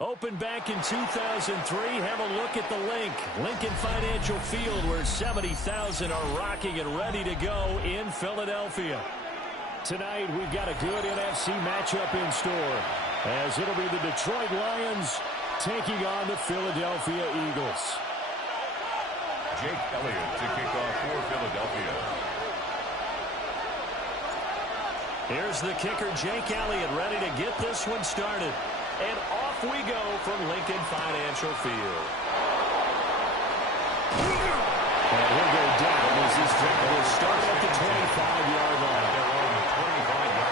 Opened back in 2003, have a look at the Lincoln Financial Field, where 70,000 are rocking and ready to go in Philadelphia. Tonight, we've got a good NFC matchup in store, as it'll be the Detroit Lions taking on the Philadelphia Eagles. Jake Elliott to kick off for Philadelphia. Here's the kicker, Jake Elliott, ready to get this one started. And off we go from Lincoln Financial Field. And he'll go down as he's trying to start at the 25-yard line. They're on the 25-yard line.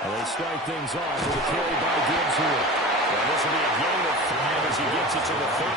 And they start things off with a carry by Gibbs here. And this will be a gain of 5 as he gets it to the 30.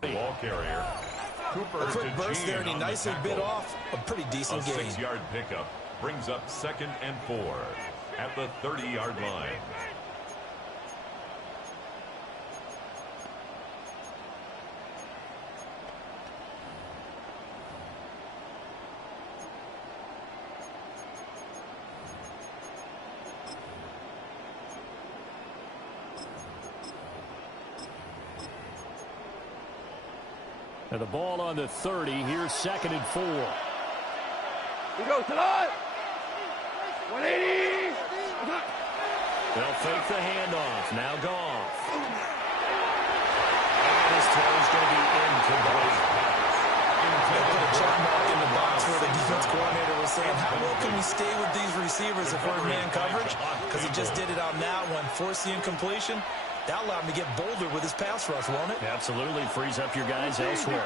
Ball carrier. Cooper a quick burst there, and he nicely bit off a pretty decent gain. A 6-yard pickup brings up 2nd and 4 at the 30-yard line. And the ball on the 30. Here's 2nd and 4. We go tonight. 180. They'll fake the handoff. Now Goff. And his throw is going to be incomplete. They put a check mark in the box where the defense coordinator was saying, how well can we stay with these receivers if we're in man coverage? Because he just did it on that one. Force the incompletion. That allowed him to get bolder with his pass rush, won't it? Absolutely. Frees up your guys elsewhere.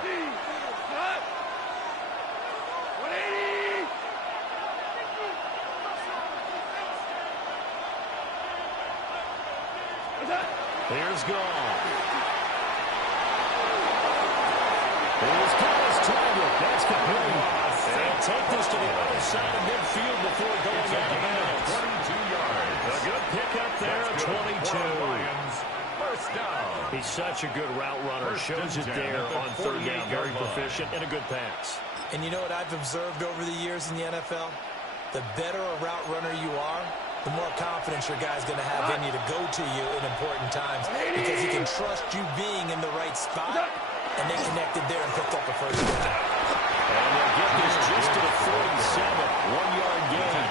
Here's Goff. Here's Thomas target. That's complete. They'll take this to the other side of midfield before going out of bounds. 22 yards. A good pickup there at 22. First down. He's such a good route runner. Shows it there on 3rd down. Very proficient and a good pass. And you know what I've observed over the years in the NFL? The better a route runner you are, the more confidence your guy's going to have in you to go to you in important times, because he can trust you being in the right spot, and they connected there and picked up a first down. And they'll get this just to the 47. 1-yard gain.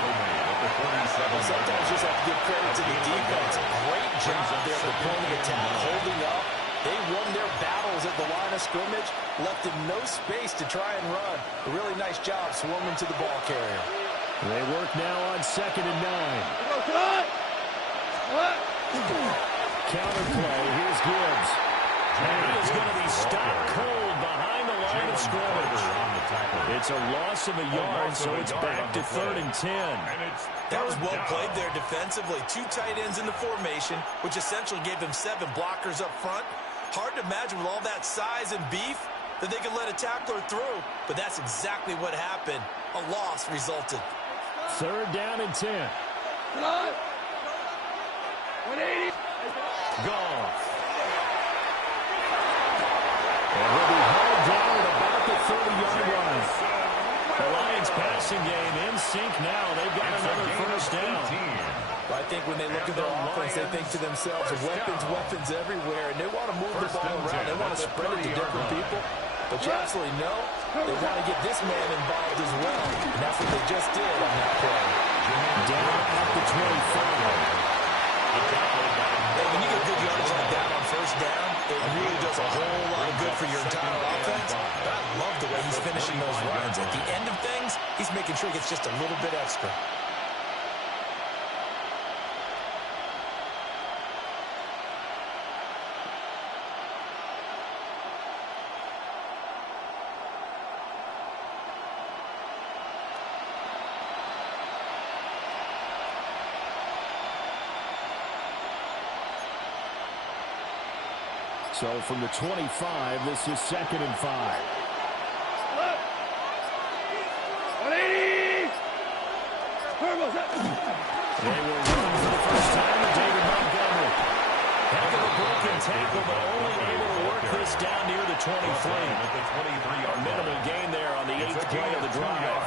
Well, sometimes you just have to give credit to the defense. Great job there at the point of attack, holding up. They won their battles at the line of scrimmage, left him no space to try and run. A really nice job swarming to the ball carrier. They work now on 2nd and 9. Counter play. Here's Gibbs. And he is going to be stopped cold behind the line of scrimmage. It's a loss of a yard, so it's back to 3rd and 10. That was well played there defensively. 2 tight ends in the formation, which essentially gave them 7 blockers up front. Hard to imagine with all that size and beef that they could let a tackler through, but that's exactly what happened. A loss resulted. 3rd down and 10. Goff. And he'll be hauled down at about the 30-yard line. The Lions passing game in sync now. They've got another first down. Well, I think when they look at their offense, they think to themselves, weapons everywhere, and they want to move the ball around. They want to spread it to different people. But you absolutely know they want to get this man involved as well. And that's what they just did on that play. Down at the 25. Hey, when you get good yardage like that on first down, it really does a whole lot of good for your entire offense. But I love the way he's finishing those runs. At the end of things, he's making sure he gets just a little bit extra. So from the 25, this is 2nd and 5. 180. They will run for the first time with David Montgomery. Heck of a broken tackle, but only able to work this down near the 23. A minimal gain there on the 8th play of the drive.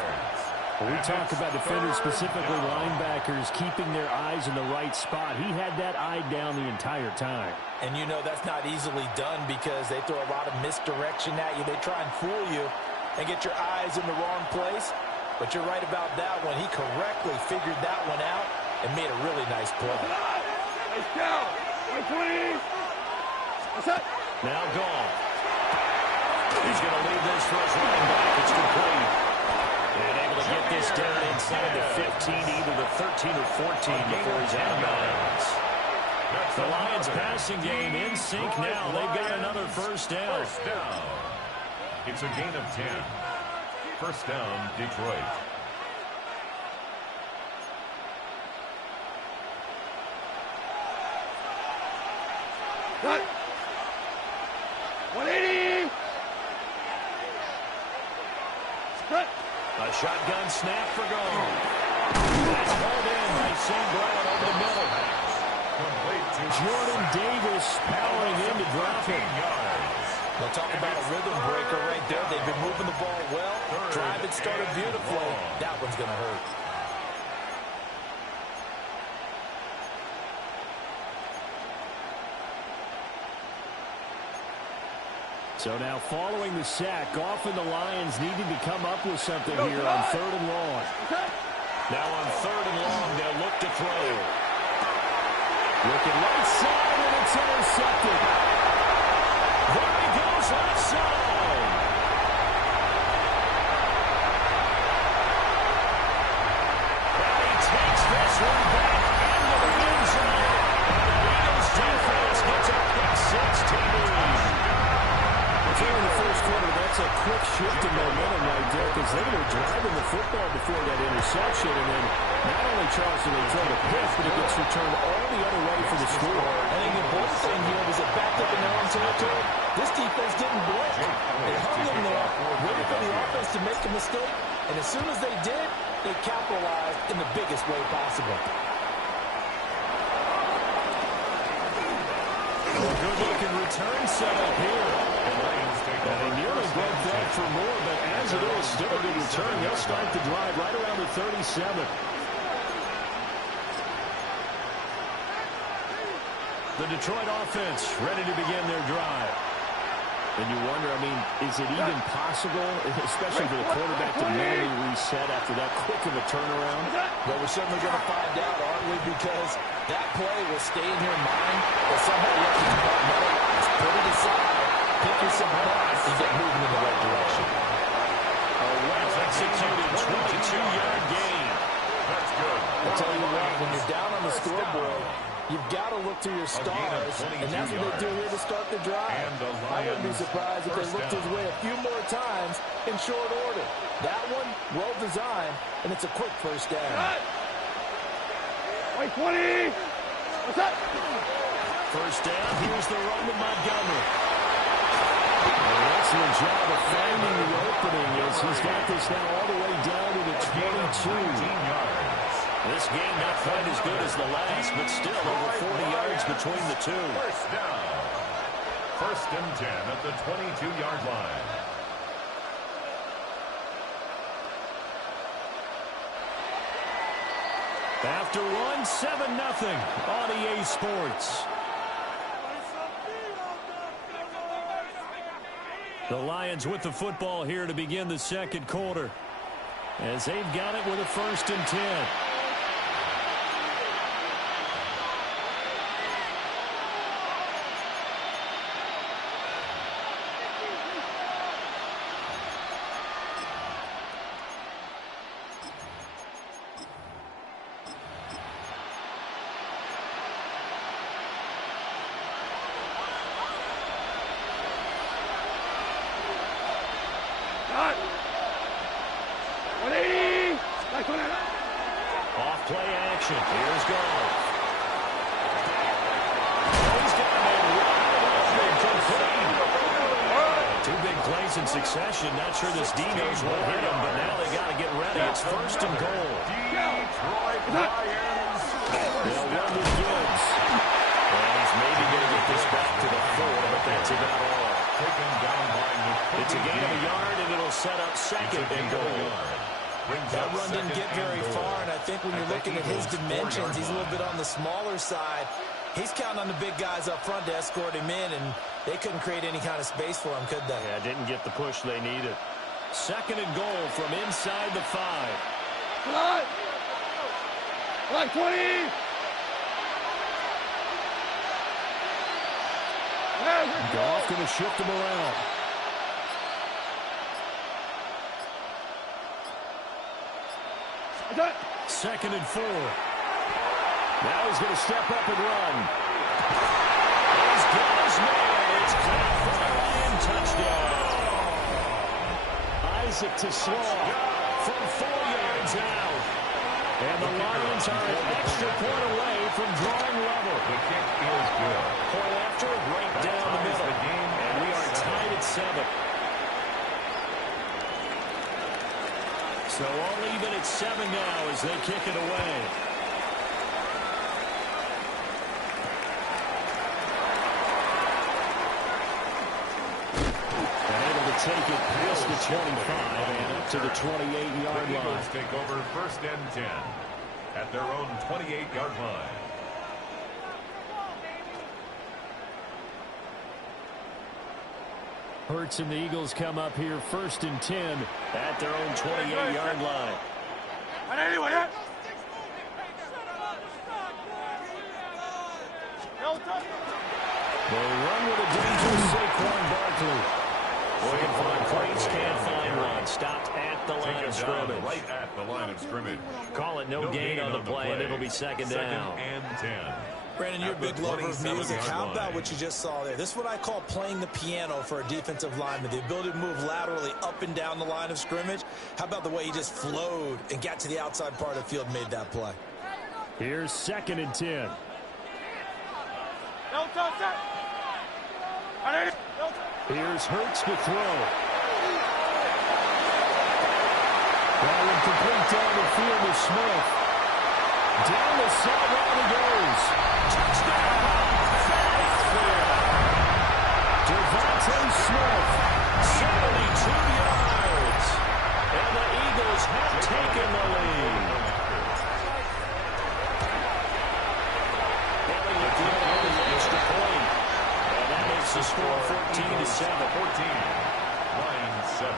When we talk about defenders, specifically linebackers, keeping their eyes in the right spot, he had that eye down the entire time. And you know that's not easily done because they throw a lot of misdirection at you. They try and fool you and get your eyes in the wrong place. But you're right about that one. He correctly figured that one out and made a really nice play. Nice count. 120. What's that? Now gone. He's going to leave this for his running back. It's complete. And able to get this down inside the 15, either the 13 or 14 before he's out of bounds. The Lions passing game in sync now. They've got another first down. First down. It's a gain of 10. First down, Detroit. Cut. 180. Cut. A shotgun snap for goal. That's hauled in by St. Brown over the middle. Jordan Davis powering in to drop it. They'll talk about a rhythm breaker right there. They've been moving the ball well. Drive it started beautifully. That one's going to hurt. So now following the sack, Goff and the Lions needing to come up with something here on 3rd and long. Now on 3rd and long, they'll look to throw. Looking right side, and it's intercepted. There he goes left side. And he takes this one back into the end zone. And the Eagles defense gets a pick 6 to lead. In the first quarter, that's a quick shift in momentum right there because they were driving the football before that interception, and then not only Charles did they throw the pick, but it gets returned all the other way for the score. I think the important thing here was it backed up in their own territory. This defense didn't blink. They hung in there, waited for the offense to make a mistake, and as soon as they did, they capitalized in the biggest way possible. Good-looking return setup here. And they nearly broke that for more, but as it is, still a good return. They'll start the drive right around the 37. The Detroit offense ready to begin their drive. And you wonder, I mean, is it even possible, especially for the quarterback, to mentally reset after that quick of a turnaround? Well, we're certainly going to find out, aren't we? Because that play will stay in your mind, but somehow you have to compartmentalize, put it aside, pick yourself up, and get moving in the right direction. A well-executed 22-yard gain. That's good. I'll tell you what, when you're down on the scoreboard, you've got to look to your stars, and that's what they do here to start the drive. I wouldn't be surprised if they looked his way a few more times in short order. That one, well designed, and it's a quick first down. Wait, 20. What's that? First down, here's the run to Montgomery. An excellent job of finding the opening as he's got this now all the way down to the 22. This game not quite as good as the last, but still over 40 yards between the two. First down. First and 10 at the 22-yard line. After one, 7-0 on EA Sports. The Lions with the football here to begin the second quarter, as they've got it with a 1st and 10. Off play action. Here's Goff. He's got it wide open. Two big plays in succession. Not sure this D knows what hit him, but now they got to get ready. It's 1st and goal. Detroit Lions. They'll run with Gibbs. And he's maybe going to get this back to the 4, but that's about all. Taken down by It's a gain of a yard, and it'll set up 2nd and goal. That run didn't get very far, and I think when you're looking at his dimensions, he's a little bit on the smaller side. He's counting on the big guys up front to escort him in, and they couldn't create any kind of space for him, could they? Yeah, didn't get the push they needed. 2nd and goal from inside the 5. Like 20. Goff going to shift him around. Second and 4. Now he's going to step up and run. He's got his man. It's caught for a Lion touchdown. Isaac to Slaw from 4 yards out. And the Lions are an extra point away from drawing level. The kick is good. Point after, right down the middle. And we are tied at 7. So all even at 7 now as they kick it away. And able to take it past the 25 and up to the 28-yard line. Eagles take over 1st and 10 at their own 28-yard line. Hurts and the Eagles come up here 1st and 10 at their own 28-yard line. They run with a dangerous Saquon Barkley. Looking for plays, can't find one. Stopped at the line of scrimmage. Right at the line of scrimmage. Call it no gain on the play, and it'll be 2nd down. 2nd and 10. Brandon, you're a big lover of music. How about what you just saw there? This is what I call playing the piano for a defensive lineman. The ability to move laterally up and down the line of scrimmage. How about the way he just flowed and got to the outside part of the field and made that play? Here's 2nd and 10. Here's Hurts to throw. Ball incomplete down the field to Smith. Down the sideline he goes. Touchdown! Devontae Smith, 72 yards. And the Eagles have taken the lead. Elliott threw on the extra point. And that makes the score 14-7. 14. Lions 7.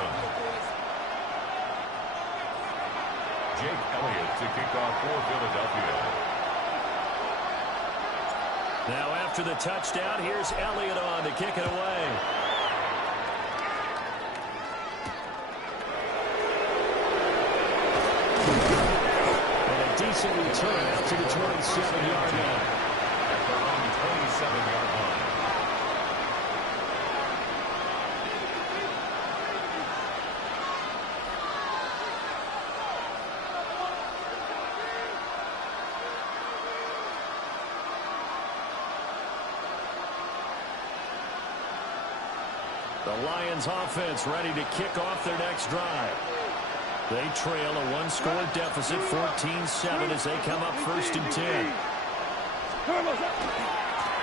Jake Elliott to kick off for Philadelphia. Now after the touchdown, here's Elliott on to kick it away. And a decent return out to the 27-yard line. At their own 27-yard line. The Lions offense ready to kick off their next drive. They trail a one-score deficit, 14-7, as they come up 1st and 10.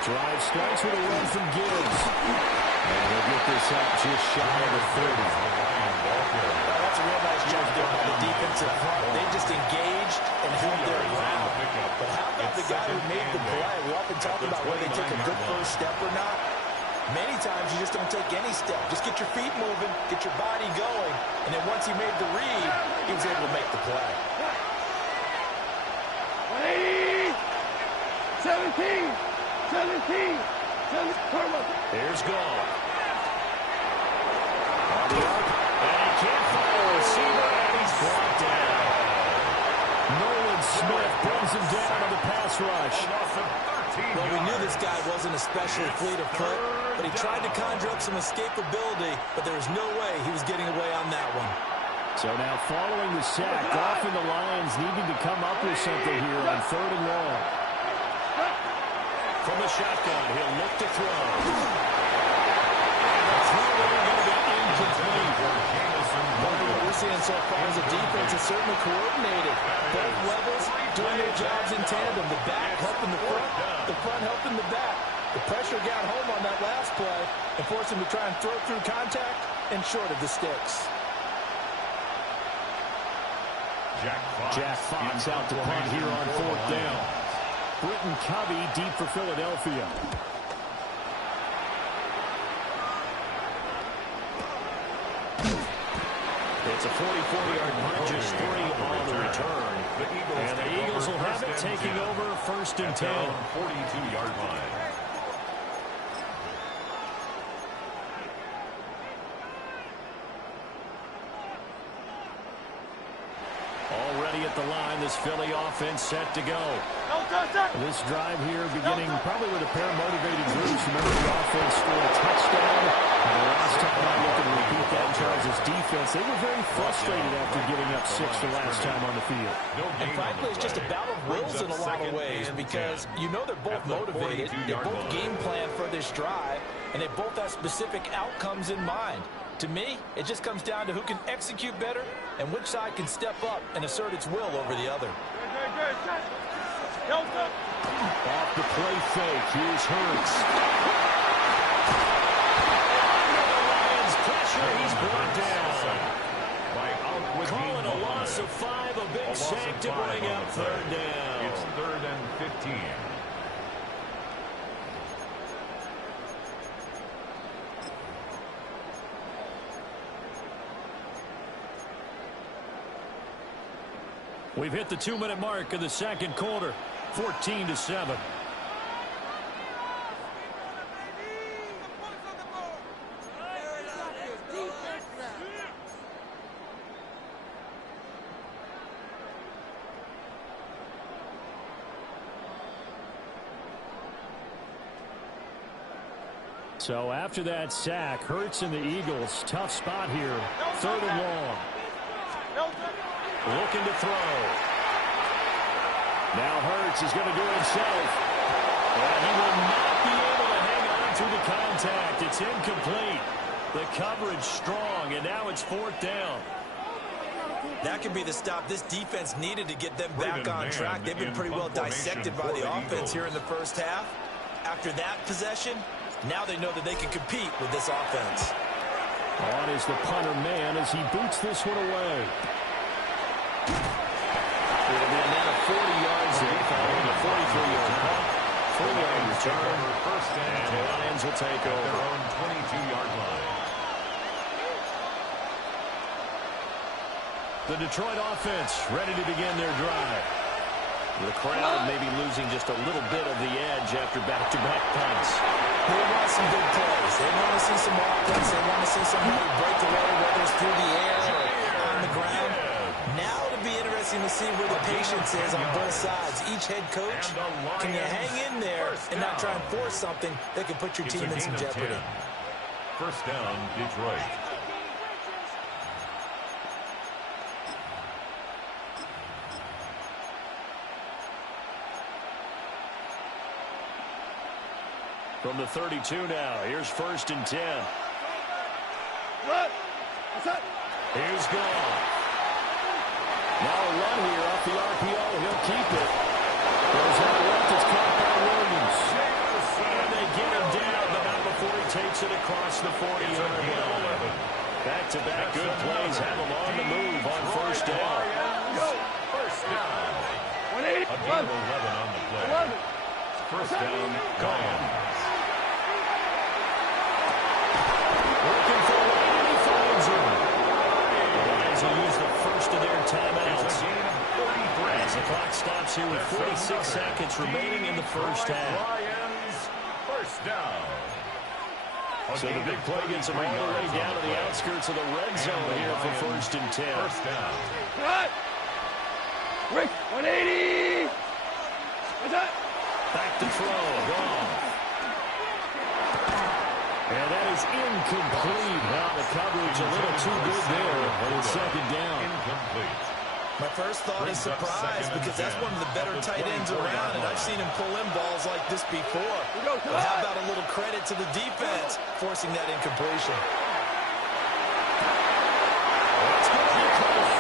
Drive starts with a run from Gibbs. And they'll get this up just shy of the 30. That's a real nice job there by the defensive front. They just engaged and held their ground. But how about the guy who made the play? We often talk about whether they take a good first step or not. Many times you just don't take any step. Just get your feet moving, get your body going, and then once he made the read, he was able to make the play. 17. Here's Gall. On the arc, and he can't find a receiver, and he's brought down. Nolan Smith brings him down on the pass rush. Well, we knew this guy wasn't especially fleet of foot, but he tried to conjure up some escapability, but there was no way he was getting away on that one. So now following the sack, Goff and the Lions needing to come up with something here on 3rd and long. From the shotgun, he'll look to throw. And the throw going to be incomplete. What we're seeing so far is a defense that's certainly coordinated. Both levels doing their jobs in tandem. The back helping the front helping the back. The pressure got home on that last play and forced him to try and throw through contact and short of the sticks. Jack Fox out to punt here on 4th down. Britton Covey deep for Philadelphia. It's a 44-yard punt, just 3 on the return. And the Eagles will have it taking over 1st and 10. 42-yard line. Already at the line, this Philly offense set to go. This drive here beginning probably with a pair of motivated groups. Remember, the offense scored a touchdown. And the last time I looked at repeat that Chargers defense, they were very frustrated after giving up 6 the last time on the field. And frankly, it's just a battle of wills in a lot of ways because you know they're both motivated. They both game plan for this drive, and they both have specific outcomes in mind. To me, it just comes down to who can execute better and which side can step up and assert its will over the other. Off the play fake, here's Hurts. Lions pressure, he's brought down. Calling a loss of 5, a big sack to bring up 3rd down. It's 3rd and 15. We've hit the 2-minute mark of the 2nd quarter, 14-7. So after that sack, Hurts and the Eagles, tough spot here, 3rd and long. Looking to throw. Now Hurts is going to do it himself. And he will not be able to hang on through the contact. It's incomplete. The coverage strong, and now it's 4th down. That could be the stop this defense needed to get them back on track. They've been pretty well dissected by the offense here in the first half. After that possession, now they know that they can compete with this offense. On is the punter man as he boots this one away. It'll be a net of 40 yards there following a 43-yard punt. 4-yard return. And the Lions will take over. Their own 22-yard line. The Detroit offense ready to begin their drive. The crowd maybe losing just a little bit of the edge after back-to-back punts. They want some big plays. They want to see some offense. They want to see somebody break away, whether it's through the air or on the ground. Now it'll be interesting to see where the patience is on both sides. Each head coach, can you hang in there and not try and force something that could put your team in some jeopardy? 1st down, Detroit. From the 32 now, here's 1st and 10. What? What's that? Here's Gall. Now a run here off the RPO. He'll keep it. Goes out left. It's caught by Williams. And they get him down, but not before he takes it across the 40-yard line. Back-to-back good plays have him on the move on first down. First down. A gain of 11 on the play. First down, Lions. Working for Wade, and he finds him. The Lions will use the first of their timeouts. As the clock stops here with 46 seconds remaining in the first half. Lions, first down. So the big play gets them all the way down to the outskirts of the red zone here for first and 10. First down. Cut. Rick, 180. What's that? Back to throw. Wrong. And that is incomplete. Now the coverage a little too good there. And it's second down. Incomplete. My first thought is surprise because that's one of the better tight ends around, and I've seen him pull in balls like this before. But how about a little credit to the defense forcing that incompletion? It's going to be close.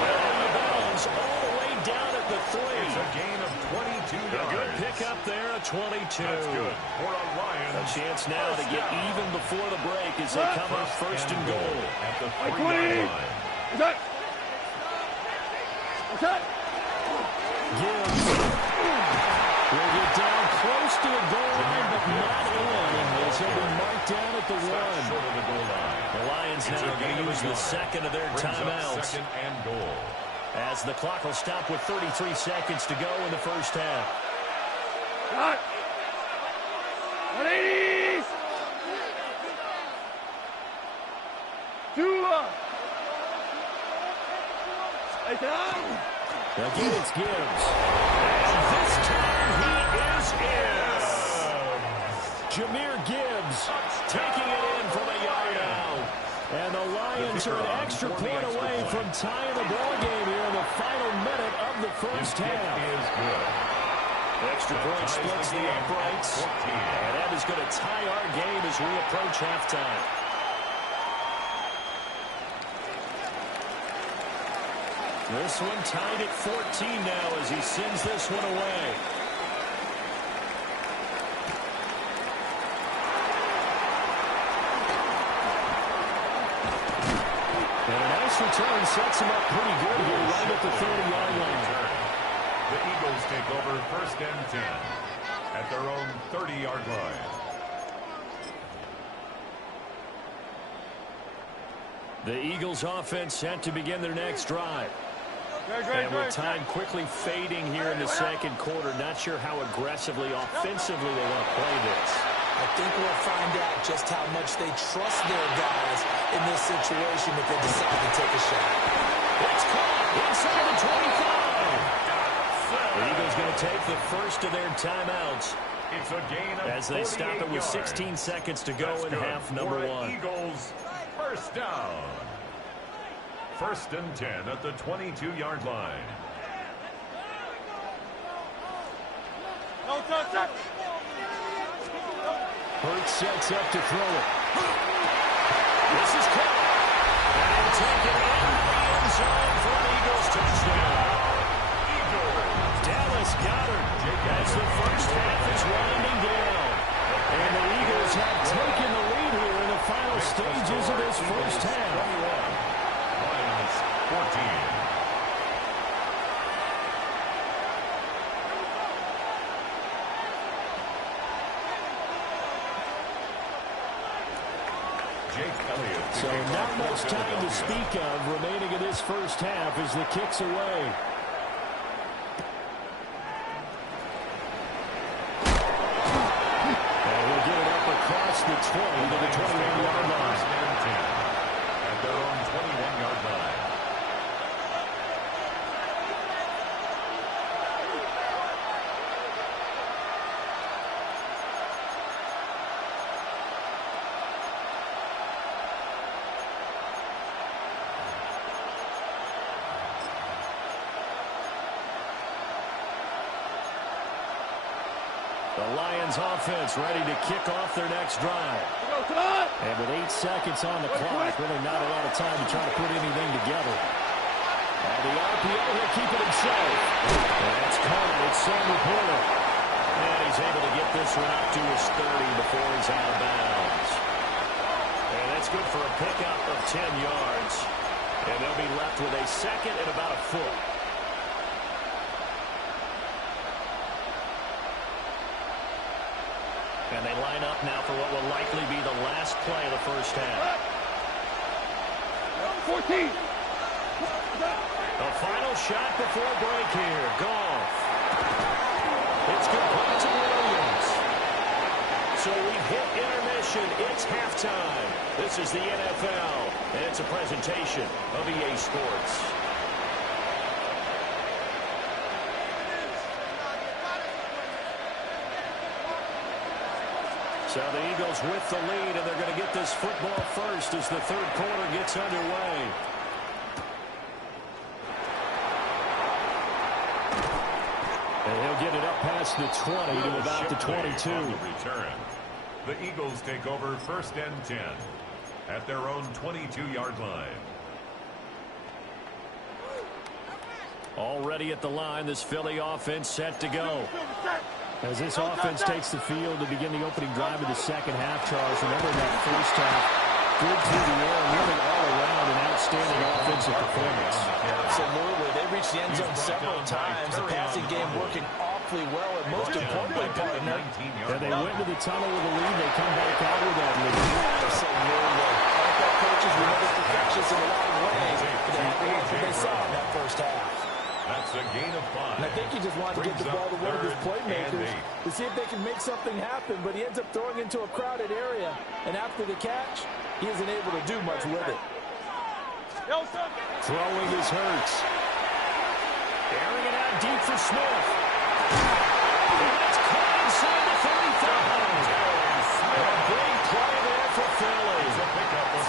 Well, on the bounds all the way down at the 3. It's a gain of 22 yards. A good pick up there at 22. That's good for a Lions. A chance now to get even before the break as they come up first and goal. At the 3-yard line. What's that? What's that? Gibbs will get down close to the goal line, but not in. As he'll be marked down at the 1. Short of the goal line. The Lions now going to use the second of their timeouts. Second and goal. As the clock will stop with 33 seconds to go in the first half. Cut. 180. 2. Hey, down. Again, it's Gibbs. And this time he is in. Jameer Gibbs taking it in from a yard out. And the Lions are an extra point away from tying the ball game here in the final minute of the first half. Is good. Extra point splits the uprights. And that is going to tie our game as we approach halftime. This one tied at 14 now as he sends this one away. And a nice return sets him up pretty good here right at the 30-yard line. The Eagles take over first and 10 at their own 30-yard line. The Eagles offense set to begin their next drive. And with time quickly fading here in the second quarter, not sure how aggressively, offensively they want to play this. I think we'll find out just how much they trust their guys in this situation if they decide to take a shot. It's caught inside the 25. The Eagles going to take the first of their timeouts. It's a gain of as they stop it with 16 yards. seconds to go in half number 1. Eagles first down. First and 10 at the 22-yard line. No touch. Hurts sets up to throw it. This is caught. And taken in the end zone for an Eagles touchdown. Dallas Goedert as the first half is winding down. And the Eagles have taken the lead here in the final stages of this first half. 14. So not much time to speak of remaining in this first half as the kick's away. And we'll get it up across the 20 to the 21-yard line. At their own 21-yard line. The Lions offense ready to kick off their next drive. And with 8 seconds on the clock, really not a lot of time to try to put anything together. And the RPO, he'll keep it himself. And it's caught. It's Sammy Porter. And he's able to get this one up to his 30 before he's out of bounds. And that's good for a pickup of 10 yards. And they'll be left with a second and about a foot. And they line up now for what will likely be the last play of the first half. 14. The final shot before break here. Goff. It's good to Williams. So we've hit intermission. It's halftime. This is the NFL, and it's a presentation of EA Sports. So the Eagles with the lead, and they're going to get this football first as the third quarter gets underway. And he'll get it up past the 20 to about the 22. The Eagles take over first and 10 at their own 22-yard line. Already at the line, this Philly offense set to go. As this offense takes the field to begin the opening drive of the second half, Charles, remember in that first half, good through the air, really all around an outstanding offensive performance. Absolutely. They reached the end zone several times. The passing game working awfully well, and most importantly, partner. And they went to the tunnel with a lead. They come back out with that lead. Absolutely. NFL coaches were never perfectionists in a lot of ways, but they had to watch what they saw in that first half. That's a gain of 5. And I think he just wanted to get the ball to one of his playmakers to see if they can make something happen, but he ends up throwing into a crowded area, and after the catch, he isn't able to do much with it. Throwing is Hurts. Airing it out deep for Smith. And that's caught inside the 35. A big play there for Philly.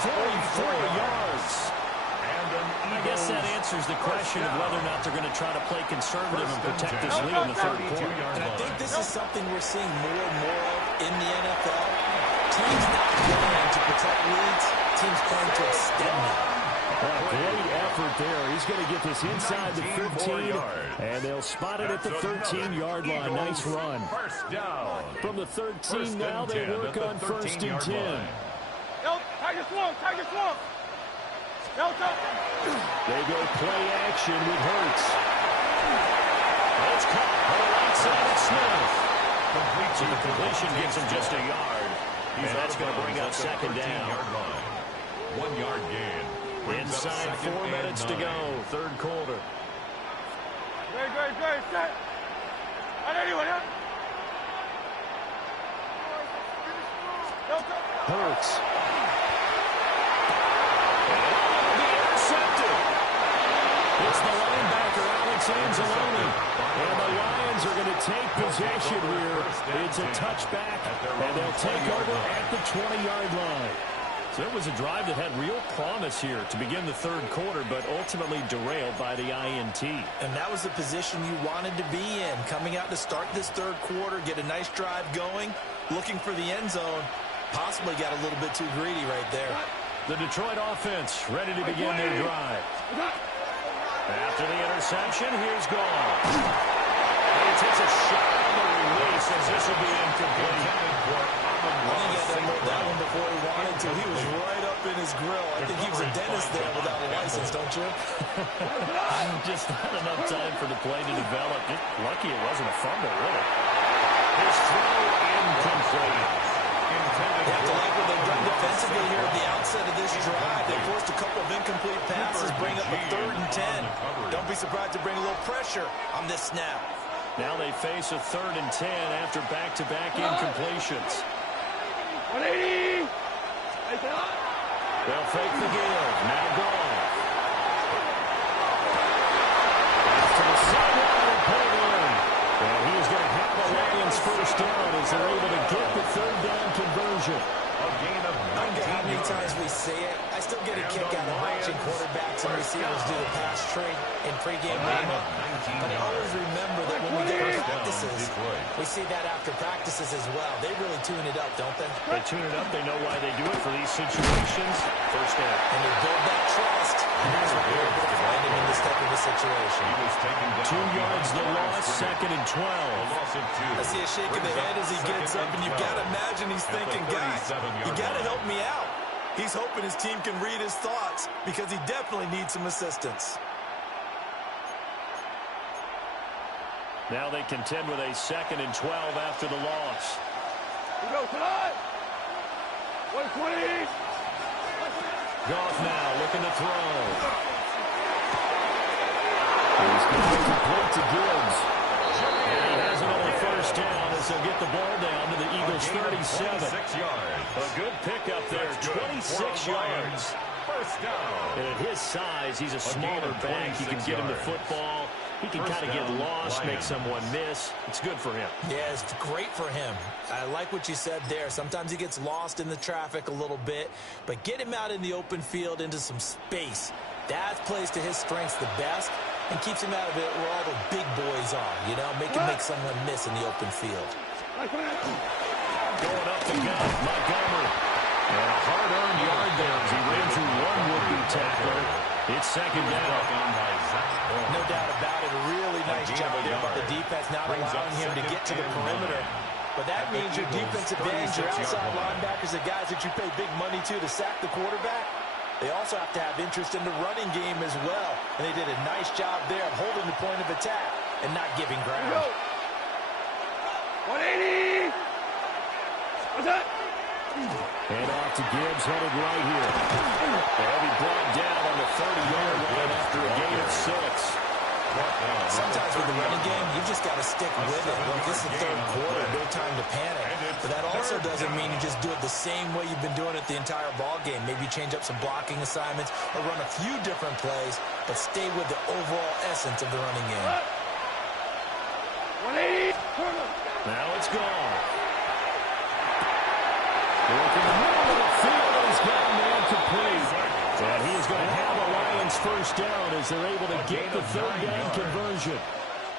44 yards. I guess that answers the question of whether or not they're going to try to play conservative and protect this lead in the third quarter. And I think this is something we're seeing more and more of in the NFL. Teams not playing to protect leads, teams playing to extend them. Well, great effort there. He's going to get this inside the 15, and they'll spot it at the 13-yard line. Nice run. First down. From the 13 now, they work on first and 10. Tiger swamp. They go play action with Hurts. It's caught on the right side of Smith. So the completion gets him just a yard. And that's going to bring up second down. 1 yard gain. Inside 4 minutes to go, third quarter. Great, set. Hurts. It's the linebacker, Alex Anzalone. And the Lions are going to take possession here. It's a touchback, and they'll take over at the 20-yard line. So it was a drive that had real promise here to begin the third quarter, but ultimately derailed by the INT. And that was the position you wanted to be in. Coming out to start this third quarter, get a nice drive going, looking for the end zone. Possibly got a little bit too greedy right there. The Detroit offense ready to begin their drive. After the interception, here's Goff. He takes a shot on the release as this will be incomplete. I think he had to load that one before he wanted to. He was right up in his grill. I think he was a dentist there without a license, don't you? Just not enough time for the play to develop. Just lucky it wasn't a fumble, really. His throw incomplete. They have to like what they've done defensively here at the outset of this drive. They forced a couple of incomplete passes, bring up a 3rd and 10. Don't be surprised to bring a little pressure on this snap. Now they face a 3rd and 10 after back-to-back incompletions. 180. They'll fake the give. Now Goff. To the sideline and put it in. And he's going to have the Lions first down as they're able to get the 3rd down conversion. A gain of 19 how many times we say it. I still get a kick out of watching quarterbacks and receivers do the pass trade in pregame warm-up. But I always remember that when we get to practices, we see that after practices as well. They really tune it up, don't they? They tune it up. They know why they do it for these situations. First down. And they build that trust. And that's what we're able to find him in this type of a 2 yards the loss, 2nd and 12. I see a shake of the head as he gets up, and you've got to imagine he's thinking, guys, you got to help me out. He's hoping his team can read his thoughts because he definitely needs some assistance. Now they contend with a 2nd and 12 after the loss. We go tonight. 120. Goff now looking to throw. He's going to complete to Gibbs. And he has another first down as they'll get the ball down to the Eagles' 37. A good pickup there, 26 yards. First down. And at his size, he's a smaller back. He can get him the football. He can kind of get lost, make someone miss. It's good for him. Yeah, it's great for him. I like what you said there. Sometimes he gets lost in the traffic a little bit, but get him out in the open field into some space. That plays to his strengths the best and keeps him out of it where all the big boys are, you know, make someone miss in the open field. Going up the gut, Montgomery. And a hard-earned yard there as he ran through one would-be tackler. It's 2nd down. No doubt about it. A really nice job there by the defense, not allowing him to get to the perimeter. But that means your defensive ends, your outside linebackers, the guys that you pay big money to sack the quarterback, they also have to have interest in the running game as well. And they did a nice job there of holding the point of attack and not giving ground. 180. What's that? And off to Gibbs, headed right here. They'll be brought down on the 30-yard line after a gain of 6. Sometimes with the running game, you just got to stick with it. Look, this is the 3rd quarter, no time to panic. But that also doesn't mean you just do it the same way you've been doing it the entire ball game. Maybe change up some blocking assignments or run a few different plays, but stay with the overall essence of the running game. 180. Now it's gone. Look in the middle of the field, and he's got a man complete. And he is going to have a Lions first down as they're able to get the 3rd down conversion.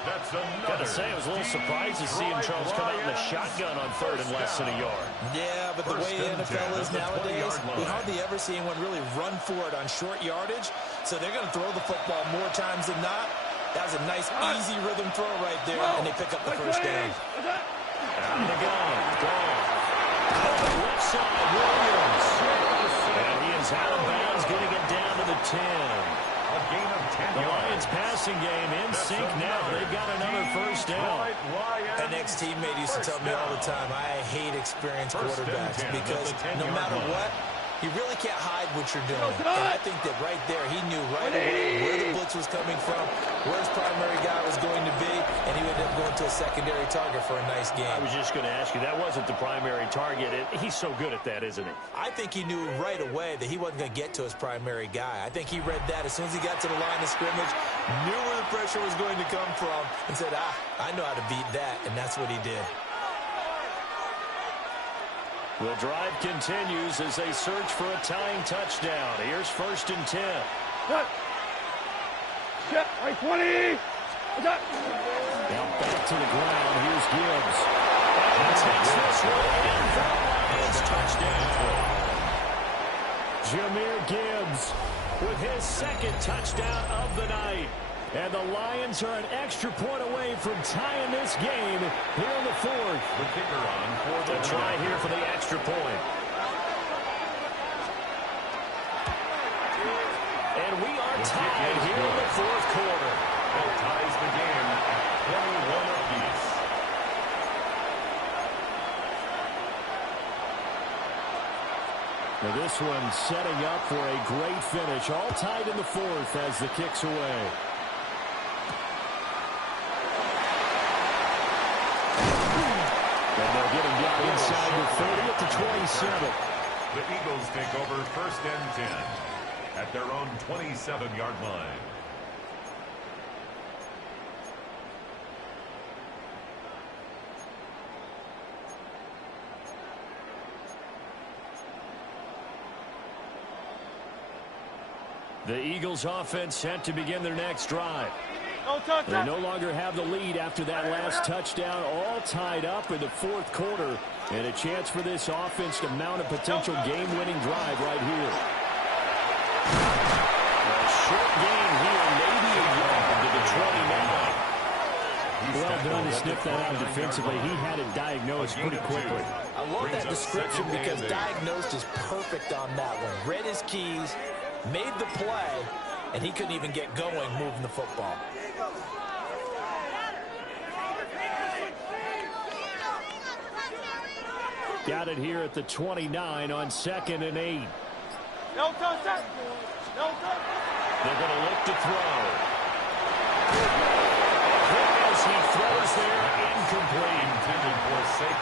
Got to say, I was a little surprised to see him, Charles, come out in the shotgun on 3rd and less than a yard. Yeah, but the way the NFL is nowadays, we hardly ever see anyone really run for it on short yardage. So they're going to throw the football more times than not. That was a nice, easy rhythm throw right there, and they pick up the first down. Out of the gun. Gone. Left side, Williams. And he is out of bounds, getting it down to the 10. A gain of 10 The Lions passing game in sync now. They've got another first down. An ex-teammate used to tell me all the time, I hate experienced quarterbacks because no matter what, you really can't hide what you're doing. And I think that right there, he knew right away where the blitz was coming from, where his primary guy was going to be, and he ended up going to a secondary target for a nice game. I was just going to ask you, that wasn't the primary target. He's so good at that, isn't he? I think he knew right away that he wasn't going to get to his primary guy. I think he read that as soon as he got to the line of scrimmage, knew where the pressure was going to come from, and said, I know how to beat that, and that's what he did. The drive continues as they search for a tying touchdown. Here's 1st and 10. Shit, right 20. What's that? Now back to the ground. Here's Gibbs. And takes this one in for the Lions touchdown. Jahmyr Gibbs with his 2nd touchdown of the night. And the Lions are an extra point away from tying this game here in the 4th. The kicker on for the try here for the extra point. And we are tied here in the 4th quarter. That ties the game at 21 apiece. Now this one setting up for a great finish. All tied in the 4th as the kick's away. And they'll get him down inside the 30 at the 27. The Eagles take over 1st and 10 at their own 27-yard line. The Eagles offense set to begin their next drive. No They no longer have the lead after that last touchdown, all tied up in the 4th quarter. And a chance for this offense to mount a potential game-winning drive right here. A short gain here, maybe a yard to the job done to sniff that out defensively. He had it diagnosed pretty quickly. I love that description because diagnosed is perfect on that one. Read his keys, made the play, and he couldn't even get going moving the football. Got it here at the 29 on 2nd and 8. No touch that. No touch. They're going to look to throw. As he throws there, incomplete.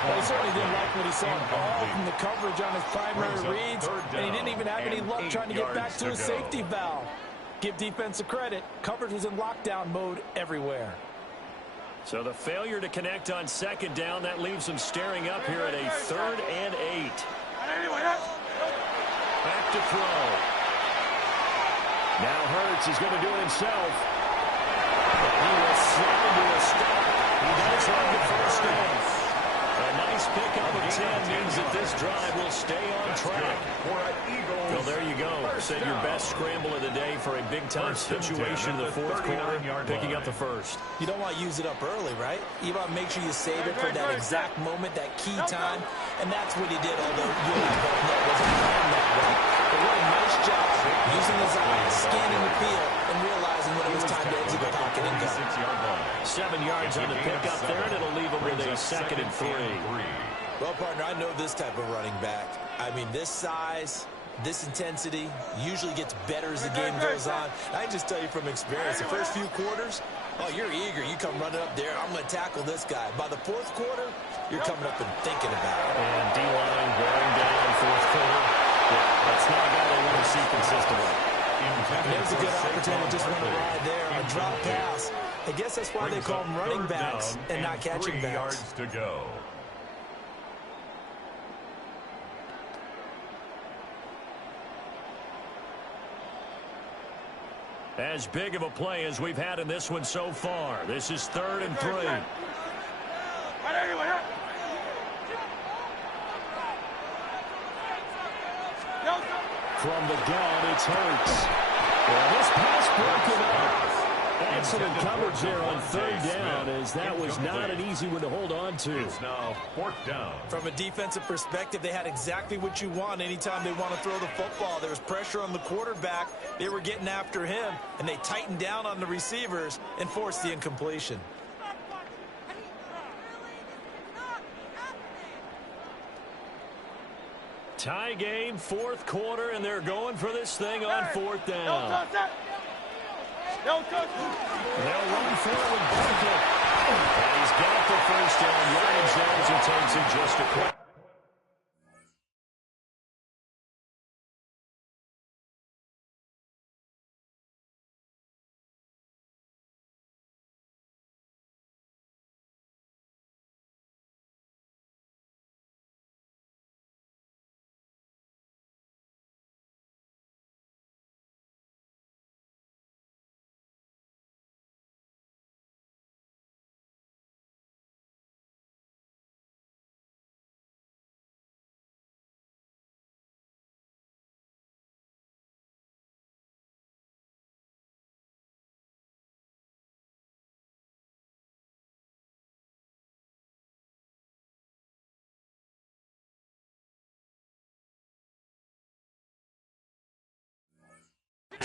Well, he certainly didn't like what he saw all from the coverage on his primary reads, and he didn't even have any luck trying to get back to his safety valve. Give defense a credit. Coverage was in lockdown mode everywhere. So the failure to connect on 2nd down, that leaves them staring up here at a 3rd and 8. Back to throw. Now Hurts is going to do it himself. He will slide to a stop. He does have the first down. A nice pickup of 10 means that this drive will stay on track. Well, there you go. Said your best scramble of the day for a big-time situation in the 4th quarter, picking up the first. You don't want to use it up early, right? You want to make sure you save it for that exact moment, that key time, and that's what he did, although you and I both know it wasn't planned that way. But what a nice job using his eyes, scanning the field, and realizing when it was time to exit the pocket and go. 7 yards on the pickup there, and it'll leave him with a 2nd and 3. Well, partner, I know this type of running back. I mean, this size, this intensity usually gets better as the game goes on. I can just tell you from experience, the first few quarters, oh, you're eager. You come running up there, I'm going to tackle this guy. By the 4th quarter, you're coming up and thinking about it. And D-line wearing down 4th quarter. Yeah, that's not a guy they want to see consistently. There's a good opportunity to just run a ride there on a drop pass. I guess that's why they call them running backs and not catching backs. 3 yards to go. As big of a play as we've had in this one so far. This is 3rd and 3. From the gun, it's Hurts. Well, this pass broken up. Excellent coverage there on 3rd down, as that was not an easy one to hold on to. It's now 4th down. From a defensive perspective, they had exactly what you want anytime they want to throw the football. There was pressure on the quarterback. They were getting after him, and they tightened down on the receivers and forced the incompletion. Tie game, 4th quarter, and they're going for this thing on 4th down. No touch. They'll run forward with Barkley. And he's got the first down. Yardage there as he takes it just a quick.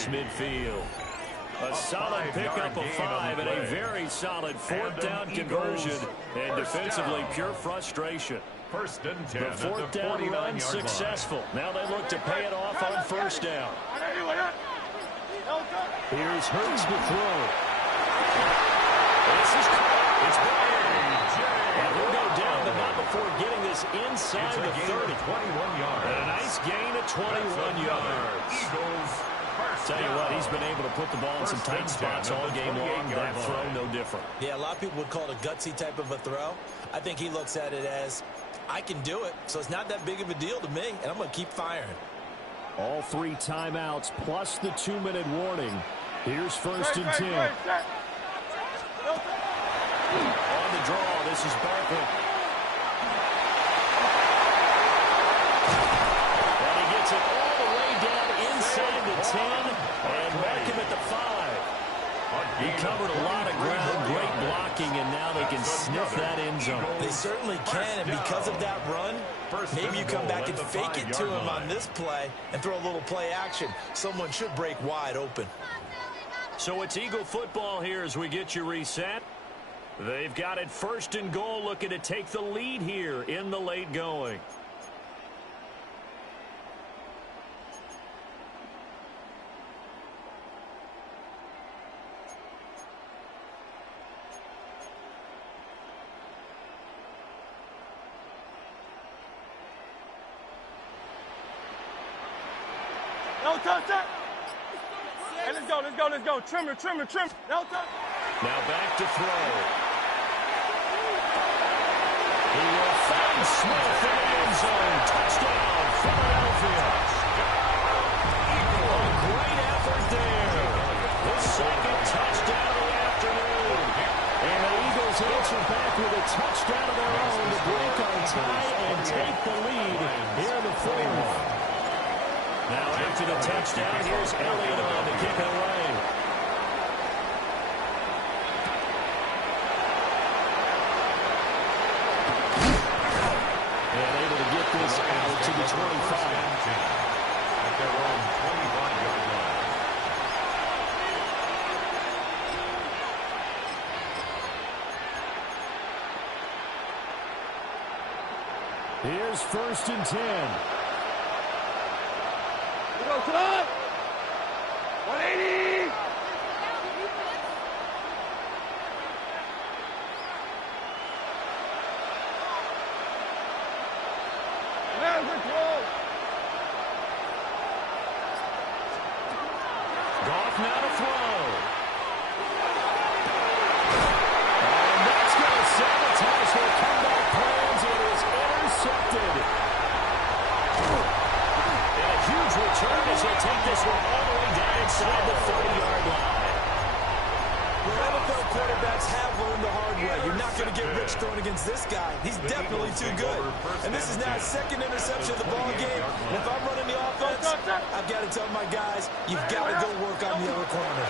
Midfield. A solid pickup of 5 and a very solid 4th down conversion. And defensively, pure frustration. 1st and 10. The 4th down run successful. Now they look to pay it off on 1st down. Here's Hurts to throw. This is it's and we'll go down, but not before getting this inside the 30. 21 yards. And a nice gain of 21 yards. Eagles. Tell you what, he's been able to put the ball in some tight spots all game long. That throw, no different. Yeah, a lot of people would call it a gutsy type of a throw. I think he looks at it as, I can do it, so it's not that big of a deal to me, and I'm going to keep firing. All 3 timeouts plus the 2-minute warning. Here's 1st and 10. On the draw, this is Barkley. And he gets it all the way down inside the 10 and mark him at the 5. He covered a lot of ground. Great block blocking, and now they can sniff that end zone. They certainly can, and because of that run, maybe you come back and fake it to him on this play and throw a little play action. Someone should break wide open. So it's Eagle football here as we get you reset. They've got it 1st and goal, looking to take the lead here in the late going. No touch that. Hey, let's go, let's go, let's go. Trimmer, trimmer, trimmer. No touch. Now back to throw. He will find Smith in the end zone. Touchdown, Philadelphia. A great effort there. The 2nd touchdown of the afternoon. And the Eagles answer back with a touchdown of their own to break on tie and take the lead here in the 4th. Now after the touchdown, here's Elliott on to kick it away. And able to get this out to the 25. At their own 25-yard line. Here's 1st and 10. Go, club. 180. Man, we're close. Goff now to throw. And that's going to sabotage their comeback plans. It is intercepted. Huge return as he'll take this one all the way down inside the 30-yard line. Well, NFL quarterbacks have learned the hard way. You're not going to get rich throwing against this guy. He's definitely too good. And this is now his 2nd interception of the ball game. And if I'm running the offense, I've got to tell my guys, you've got to go work on the other corner.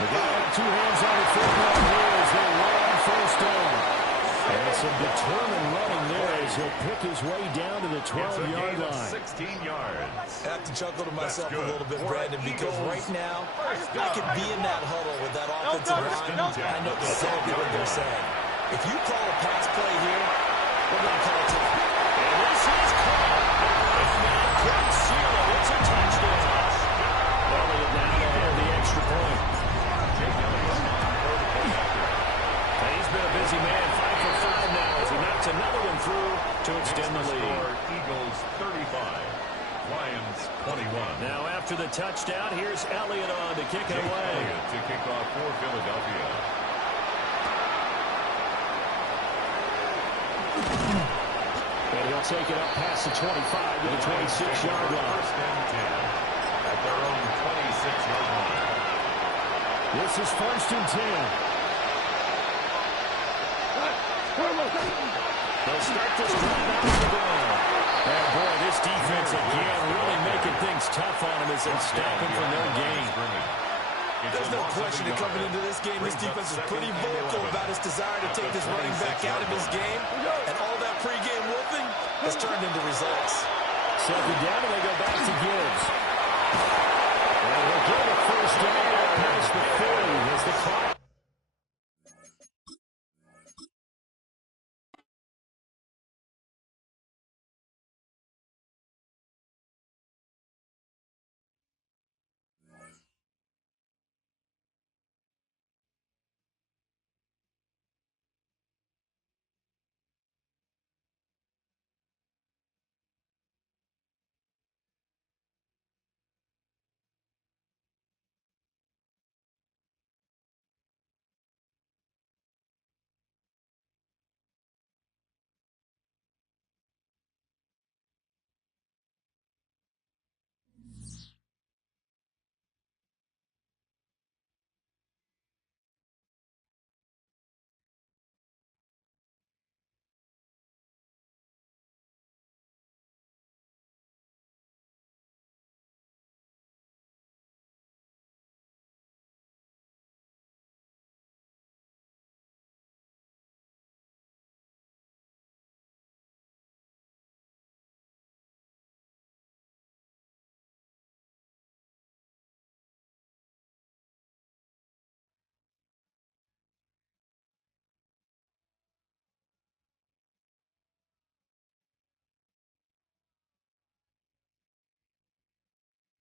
They got to have 2 hands on the football here as they run on 1st down. And some determined running there as he'll pick his way down to the 12-yard line. 16 yards. I have to chuckle to myself a little bit, Brandon, because right now, I could be in that huddle with that offensive line. I know exactly what they're saying. If you call a pass play here, we're going to call it to and this is caught. Couldn't seal it. It's a touchdown. Elliott now to have the extra point. He's been a busy man. 5 for 5 now as he knocks another one through to extend the lead. Eagles 35, Lions 21. Now after the touchdown, here's Elliott on to kick it away. Elliott to kick off for Philadelphia. And he'll take it up past the 25 to the 26-yard line. 1st and 10 at their own 26-yard line. This is 1st and 10. They'll start this drive out of the ground. And boy, this defense again really making things tough on them as they stop him from their game. There's no question that coming into this game, this defense is pretty vocal about its desire to take this running back out of his game. And all that pregame whooping has turned into results. 2nd down, and they go back to Gibbs.